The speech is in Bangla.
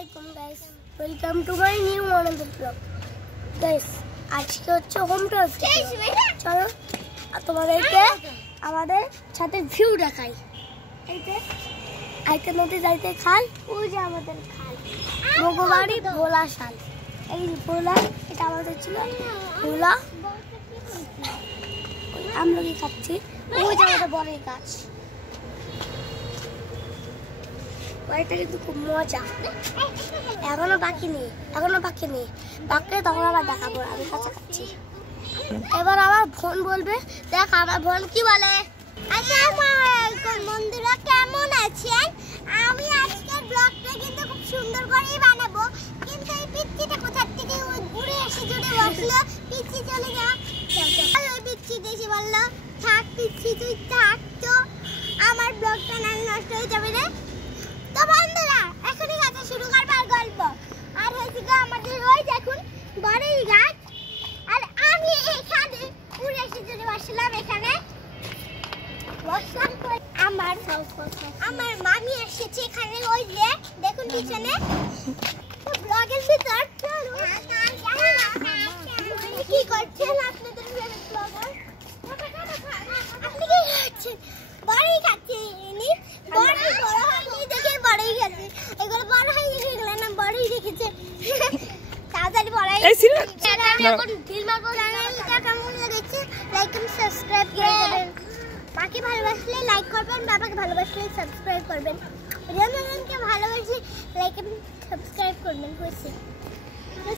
Guys, welcome to my new another vlog. Guys, আজকে হচ্ছে হোম ট্যুর। চলো তোমাদেরকে আমাদের সাথে ভিউ দেখাই। এইতে আইতে নদী যাইতে খাল, ওই যে আমাদের খাল মগবাড়ি ভোলা শাল। এই ভোলা এটা আমাদের ছিল ভোলা, আমরা কি খাচ্ছি ওই যে আমাদের বড়ই গাছ। এটা কিন্তু খুব মজা, এখনো বাকি নেই বাকি তখন আবার দেখাবো। আমি কাঁচা খাচ্ছি। এবার আমার বোন বলবে, দেখ আমার বোন কি বলে। বন্ধুরা কেমন আছেন? আমি আজকের ব্লগটা কিন্তু খুব সুন্দর করেই বানাবো, কিন্তু এই পিচ্চিটা কোথার থেকে ঘুরে এসে জুড়ে বসলো। পিচ্চি চলে যা, ওই পিচ্চি দেশে বললো থাক পিচ্চি তুই থাক, তো আমার ব্লগটা না নষ্ট হয়ে যাবে রে। তো বন্ধুরা এখনই কাছে শুরু করবার গল্প। আর হয়েছে আমাদের ওই দেখুন বড়ই গাছ, আর আমি এখানে উড়ে এসে যদি বসলাম, এখানে বসলাম। আমার মামি এসেছে এখানে, ওই যে দেখুন পিছনে। তো ব্লগের ভিতর কি করছেন আপনাদের ব্লগার? আপনি কি খাচ্ছেন? বড়ই খাচ্ছি। বড়ই বড় হয়নি দেখে বড়ই খাচ্ছি। এগুলো বড় হয়নি এগুলো না বড়ই রেখেছে। তাড়াতাড়ি বড়ই। এখন ঢিল মারবো। চ্যানেলটা কেমন লেগেছে লাইক এন্ড সাবস্ক্রাইব করবেন। মাকে ভালোবাসলে লাইক করবেন, বাবাকে ভালোবাসলে সাবস্ক্রাইব করবেন। রিয়ানকে ভালোবাসলে লাইক এন্ড সাবস্ক্রাইব করবেন। হয়েছে।